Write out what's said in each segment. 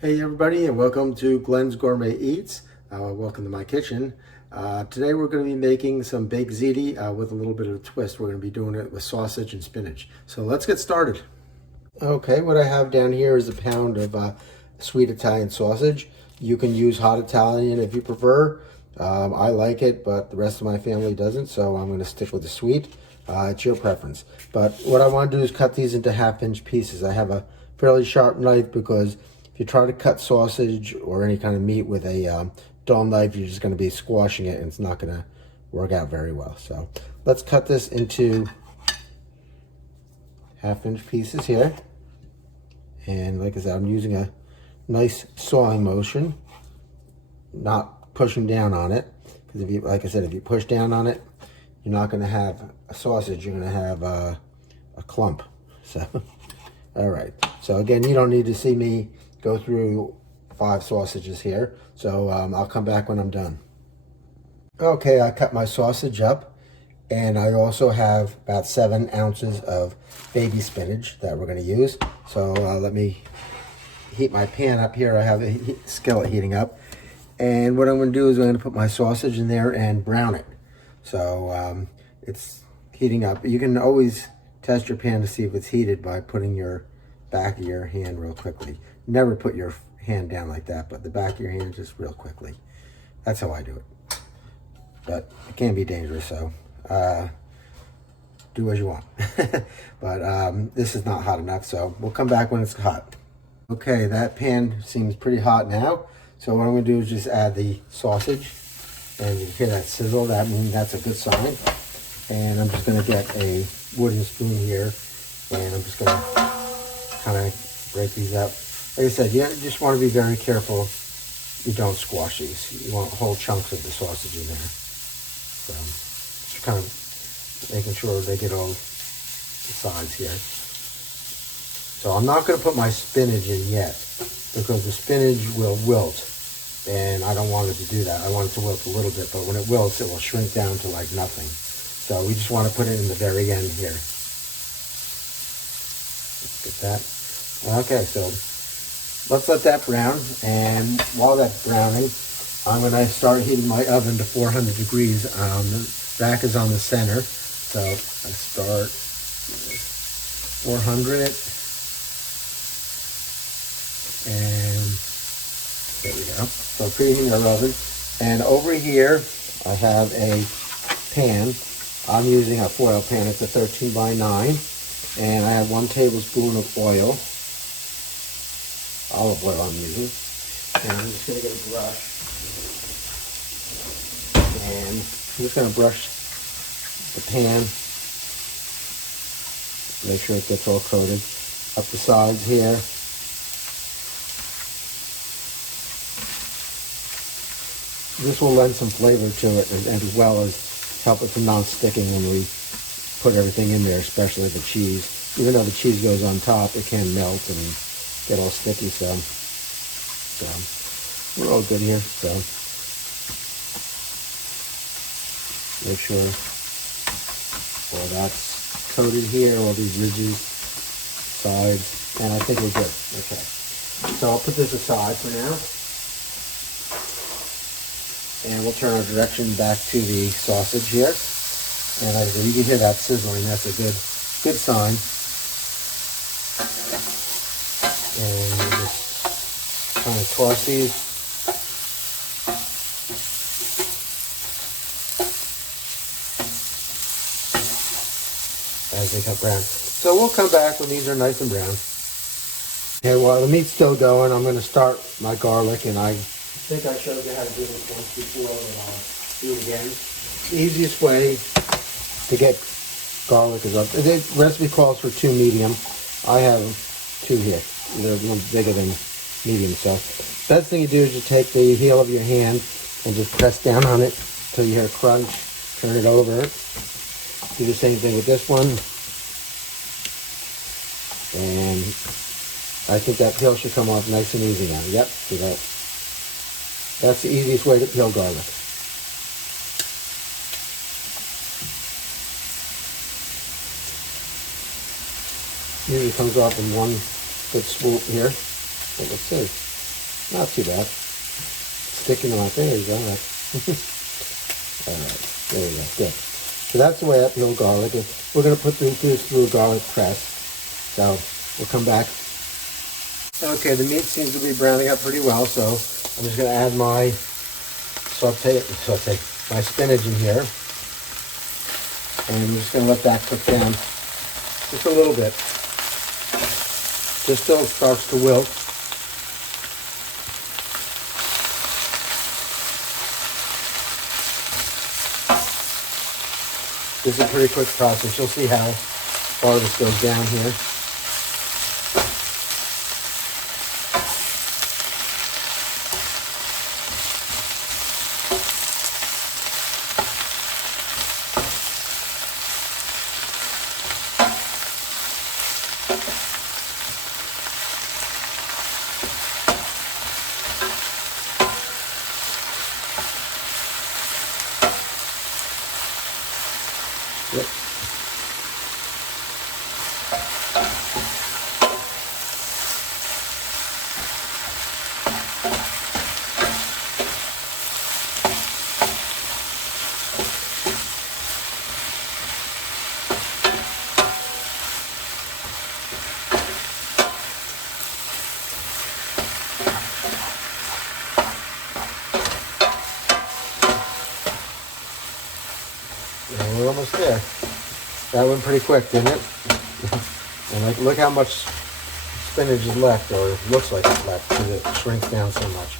Hey everybody, and welcome to Glenn's Gourmet Eats. Welcome to my kitchen. Today we're going to be making some baked ziti with a little bit of a twist. We're going to be doing it with sausage and spinach. So let's get started. Okay, what I have down here is a pound of sweet Italian sausage. You can use hot Italian if you prefer. I like it, but the rest of my family doesn't, so I'm going to stick with the sweet. It's your preference. But what I want to do is cut these into half-inch pieces. I have a fairly sharp knife because if you try to cut sausage or any kind of meat with a dull knife, you're just going to be squashing it and it's not going to work out very well. So let's cut this into half-inch pieces here. And like I said, I'm using a nice sawing motion, not pushing down on it. Because if you, like I said, if you push down on it, you're not going to have a sausage. You're going to have a clump. So, all right. So again, you don't need to see me go through 5 sausages here. So I'll come back when I'm done. Okay, I cut my sausage up. And I also have about 7 ounces of baby spinach that we're going to use. So let me heat my pan up here. I have a skillet heating up. And what I'm going to do is I'm going to put my sausage in there and brown it. So it's heating up. You can always test your pan to see if it's heated by putting your back of your hand real quickly. Never put your hand down like that, but the back of your hand just real quickly. That's how I do it. But it can be dangerous, so do as you want. But this is not hot enough, so we'll come back when it's hot. Okay, that pan seems pretty hot now. So what I'm going to do is just add the sausage. And you hear that sizzle, that means that's a good sign. And I'm just going to get a wooden spoon here. And I'm just going to kind of break these up. Like I said, you just want to be very careful you don't squash these. You want whole chunks of the sausage in there. So just kind of making sure they get all the sides here. So I'm not going to put my spinach in yet because the spinach will wilt. And I don't want it to do that. I want it to wilt a little bit, but when it wilts, it will shrink down to like nothing. So we just want to put it in the very end here. Let's get that. Okay, so let's let that brown. And while that's browning, I'm going to start heating my oven to 400 degrees. The rack is on the center. So I start 400. And there we go. So preheating our oven. And over here, I have a pan. I'm using a foil pan. It's a 13 by 9. And I have 1 tablespoon of oil. Olive oil I'm using. And I'm just going to get a brush. And I'm just going to brush the pan. Make sure it gets all coated. Up the sides here. This will lend some flavor to it as well as help it from non-sticking when we put everything in there, especially the cheese. Even though the cheese goes on top, it can melt and get all sticky, so we're all good here. So make sure all that's coated here, all these ridges, sides, and I think we're good. Okay, so I'll put this aside for now. And we'll turn our direction back to the sausage here. And you can hear that sizzling. That's a good sign. And we'll just kind of toss these. As they cut brown. So we'll come back when these are nice and brown. Okay, while the meat's still going, I'm going to start my garlic, and I think I showed you how to do this once before, but I'll do it again. The easiest way to get garlic is up. The recipe calls for 2 medium. I have 2 here. They're a little bigger than medium. So best thing you do is you take the heel of your hand and just press down on it until you hear a crunch. Turn it over. Do the same thing with this one. And I think that peel should come off nice and easy now. Yep, see that. That's the easiest way to peel garlic. Usually comes off in one good swoop here. But let's see. Not too bad. Sticking to my fingers, all right. All right, there you go, good. So that's the way I peel garlic. We're going to put this through a garlic press. So we'll come back. Okay, the meat seems to be browning up pretty well, so I'm just going to add my my spinach in here. And I'm just going to let that cook down just a little bit. Just till it starts to wilt. This is a pretty quick process. You'll see how far this goes down here. Yep. And we're almost there. That went pretty quick, didn't it? And look how much spinach is left, or it looks like it's left, because it shrinks down so much.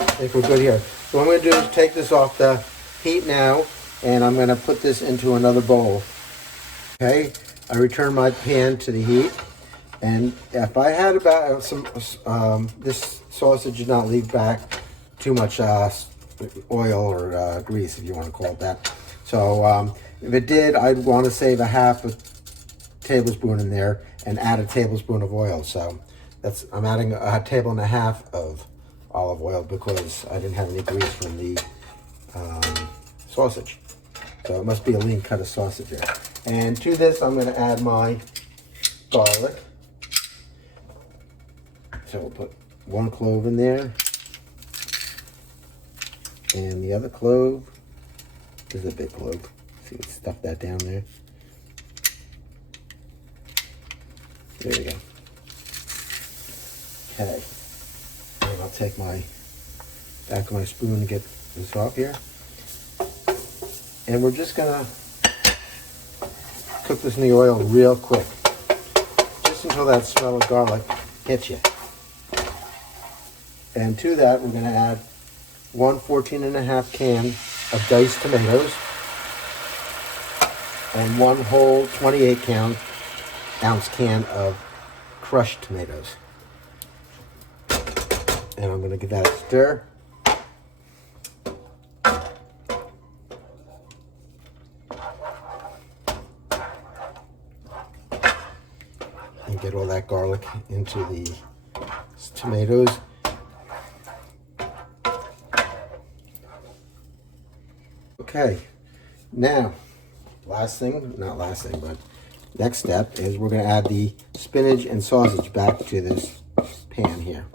I think we're good here. So what I'm going to do is take this off the heat now, and I'm going to put this into another bowl. Okay, I return my pan to the heat, and if I had about this sausage did not leave back too much oil or grease, if you want to call it that. So if it did, I'd want to save a half a tablespoon in there and add a tablespoon of oil. So I'm adding a table and a half of olive oil because I didn't have any grease from the sausage. So it must be a lean cut of sausage there. And to this, I'm going to add my garlic. So we'll put one clove in there. And the other clove, this is a big clove. See, let's stuff that down there. There we go. Okay. And I'll take my back of my spoon to get this off here. And we're just gonna cook this in the oil real quick. Just until that smell of garlic hits you. And to that, we're gonna add 1 14.5 can of diced tomatoes and 1 whole 28-ounce can of crushed tomatoes. And I'm going to give that a stir. And get all that garlic into the tomatoes. Okay, now, not last thing, but next step is we're going to add the spinach and sausage back to this pan here.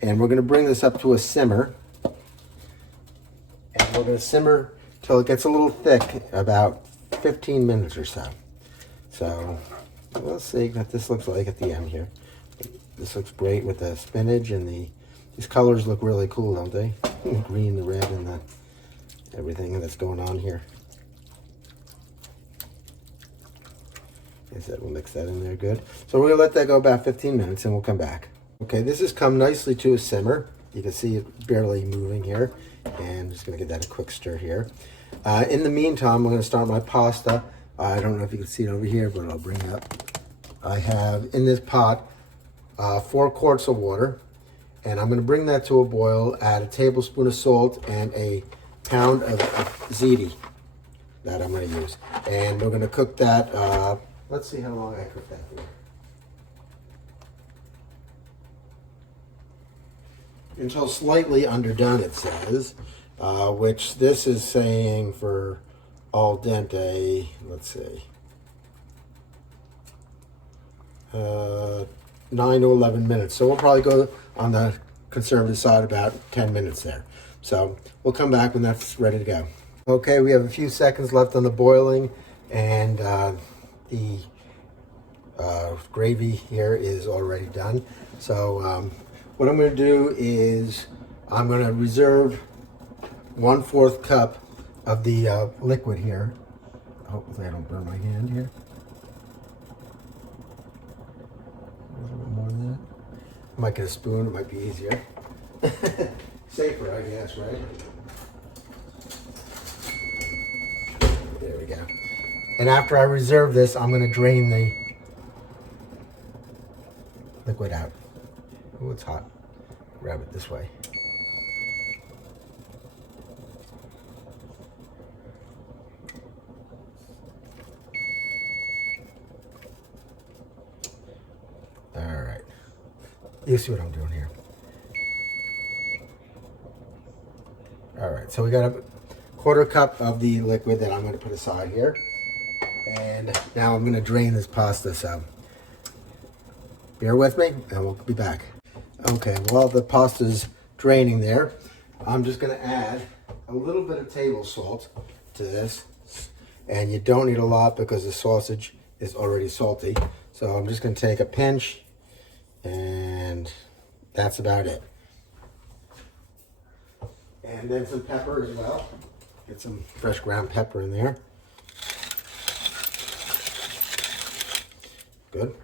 And we're going to bring this up to a simmer. And we're going to simmer till it gets a little thick, about 15 minutes or so. So, let's see what this looks like at the end here. This looks great with the spinach, and these colors look really cool, don't they? The green, the red, and the everything that's going on here. Like I said, we'll mix that in there good. So we're going to let that go about 15 minutes and we'll come back. Okay, this has come nicely to a simmer. You can see it barely moving here. And I'm just going to give that a quick stir here. In the meantime, I'm going to start my pasta. I don't know if you can see it over here, but I'll bring it up. I have in this pot 4 quarts of water. And I'm going to bring that to a boil, add a tablespoon of salt and a pound of Ziti that I'm going to use. And we're going to cook that, let's see how long I cook that for. Until slightly underdone, it says. which this is saying for al dente, let's see, 9 to 11 minutes. So we'll probably go on the conservative side about 10 minutes there. So we'll come back when that's ready to go. Okay, we have a few seconds left on the boiling, and the gravy here is already done. So what I'm going to do is I'm going to reserve 1/4 cup of the liquid here. Hopefully I don't burn my hand here. A little bit more than that. I might get a spoon, it might be easier. Safer, I guess, right? There we go. And after I reserve this, I'm going to drain the liquid out. Oh, it's hot. Grab it this way. All right. You see what I'm doing here. All right, so we got a 1/4 cup of the liquid that I'm going to put aside here. And now I'm going to drain this pasta, so bear with me and we'll be back. Okay, while the pasta's draining there, I'm just going to add a little bit of table salt to this. And you don't need a lot because the sausage is already salty. So I'm just going to take a pinch, and that's about it. And then some pepper as well. Get some fresh ground pepper in there. Good.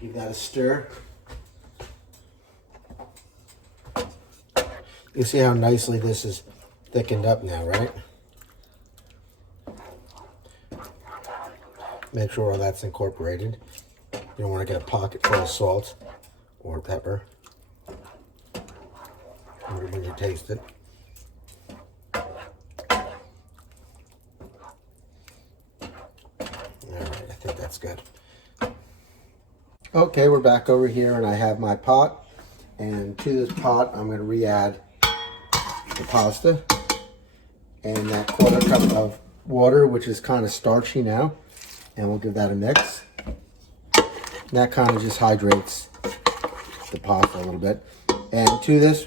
Give that a stir. You see how nicely this is thickened up now, right? Make sure all that's incorporated. You don't want to get a pocket full of salt or pepper when you taste it. Alright, I think that's good. Okay, we're back over here and I have my pot. And to this pot, I'm going to re-add the pasta and that 1/4 cup of water, which is kind of starchy now. And we'll give that a mix. And that kind of just hydrates the pasta a little bit. And to this,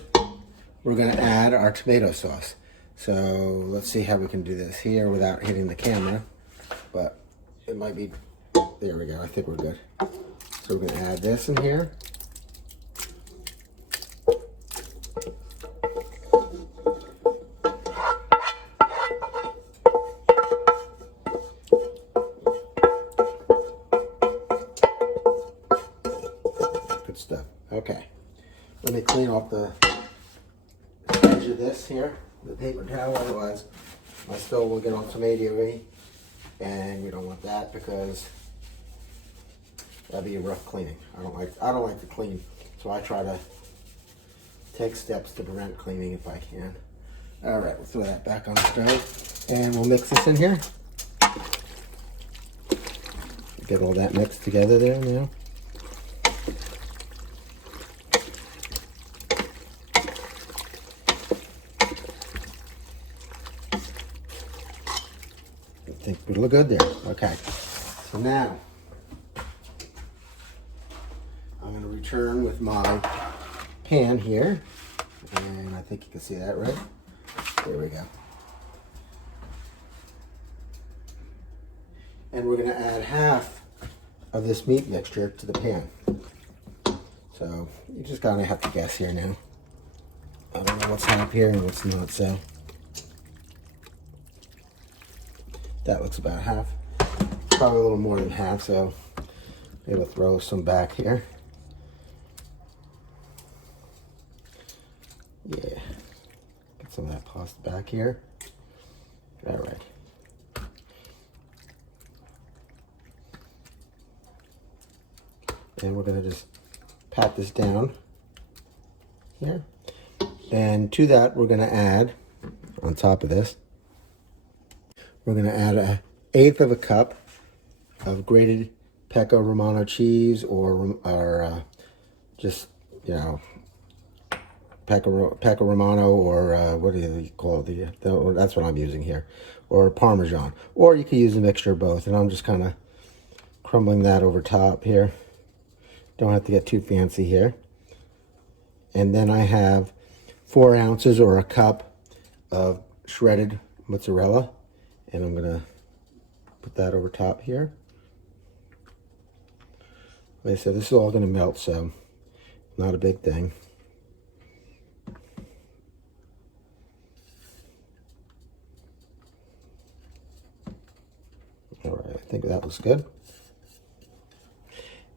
we're going to add our tomato sauce. So let's see how we can do this here without hitting the camera. But it might be, there we go, I think we're good. So we're going to add this in here. Good stuff. Okay. Let me clean off the edge of this here, the paper towel, otherwise my stove will get all tomatoey, and we don't want that because that'd be a rough cleaning. I don't like to clean, so I try to take steps to prevent cleaning if I can. All right, we'll throw that back on the stove, and we'll mix this in here. Get all that mixed together there now. I think we look good there. Okay, so now I'm going to return with my pan here, and I think you can see that, right? There we go. And we're going to add half of this meat mixture to the pan. So you just kind of have to guess here now. I don't know what's half here and what's not, so that looks about half. Probably a little more than half, so maybe we'll throw some back here. Yeah, get some of that pasta back here. All right. And we're gonna just pat this down here. And to that, we're gonna add, on top of this, we're gonna add 1/8 of a cup of grated Pecco Romano cheese, or just, you know, pecorino or what do you call it? That's what I'm using here, or Parmesan, or you could use a mixture of both. And I'm just kind of crumbling that over top here. Don't have to get too fancy here. And then I have 4 ounces or a cup of shredded mozzarella, and I'm gonna put that over top here. Like I said, this is all gonna melt, so not a big thing. All right, I think that looks good.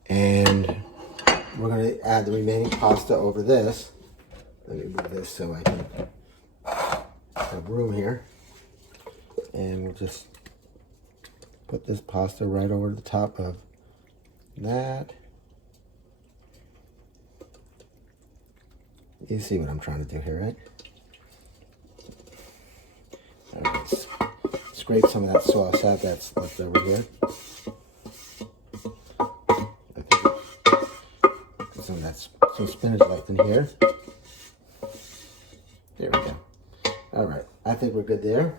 And we're gonna add the remaining pasta over this. Let me move this so I can have room here. And we'll just put this pasta right over the top of that. You see what I'm trying to do here, right? All right, scrape some of that sauce out that's left over here. Some spinach left in here. There we go. All right, I think we're good there.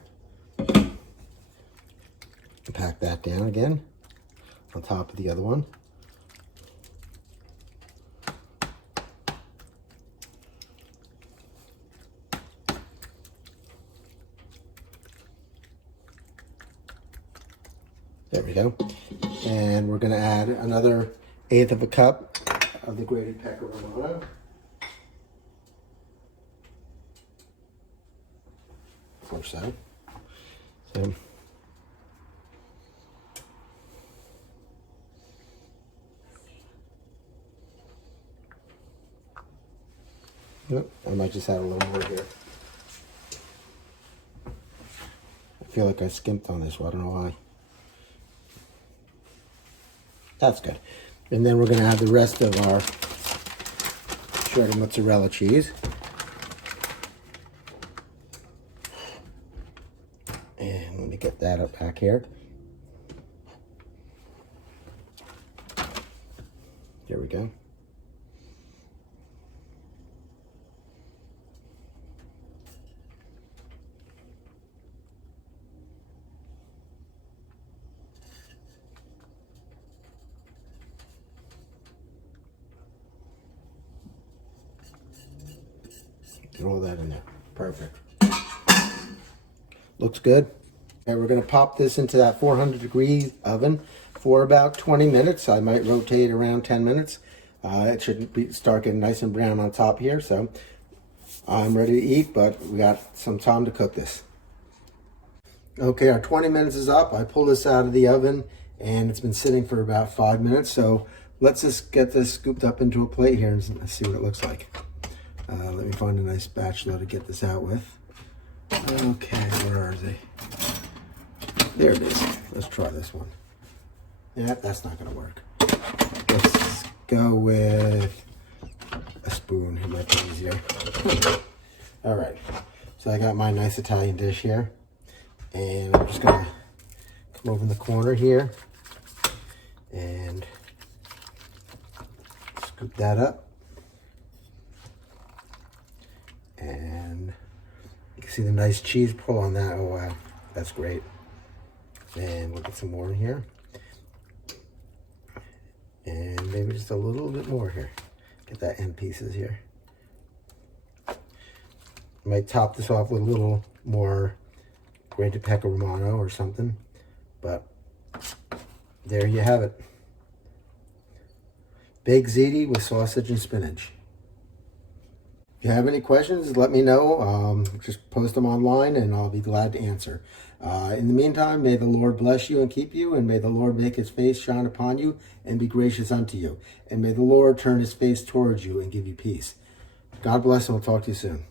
Pack that down again on top of the other one. There we go. And we're going to add another 1/8 of a cup of the grated pecorino. Or so. Yep, I might just add a little more here. I feel like I skimped on this one. I don't know why. That's good. And then we're going to add the rest of our shredded mozzarella cheese. And let me get that up back here. There we go. Get all that in there. Perfect. Looks good. Okay, we're going to pop this into that 400-degree oven for about 20 minutes. I might rotate around 10 minutes. It should start getting nice and brown on top here. So I'm ready to eat, but we got some time to cook this. Okay, our 20 minutes is up. I pulled this out of the oven and it's been sitting for about 5 minutes. So let's just get this scooped up into a plate here and see what it looks like. Let me find a nice spatula to get this out with. Okay, where are they? There it is. Let's try this one. Yeah, that's not going to work. Let's go with a spoon. It might be easier. All right. So I got my nice Italian dish here. And I'm just going to come over in the corner here and scoop that up. And you can see the nice cheese pull on that. Oh, wow. That's great. And we'll get some more in here. And maybe just a little bit more here. Get that end pieces here. Might top this off with a little more grated pecorino or something. But there you have it. Baked ziti with sausage and spinach. If you have any questions, let me know. Just post them online and I'll be glad to answer. In the meantime, may the Lord bless you and keep you, and may the Lord make his face shine upon you and be gracious unto you. And may the Lord turn his face towards you and give you peace. God bless, and we'll talk to you soon.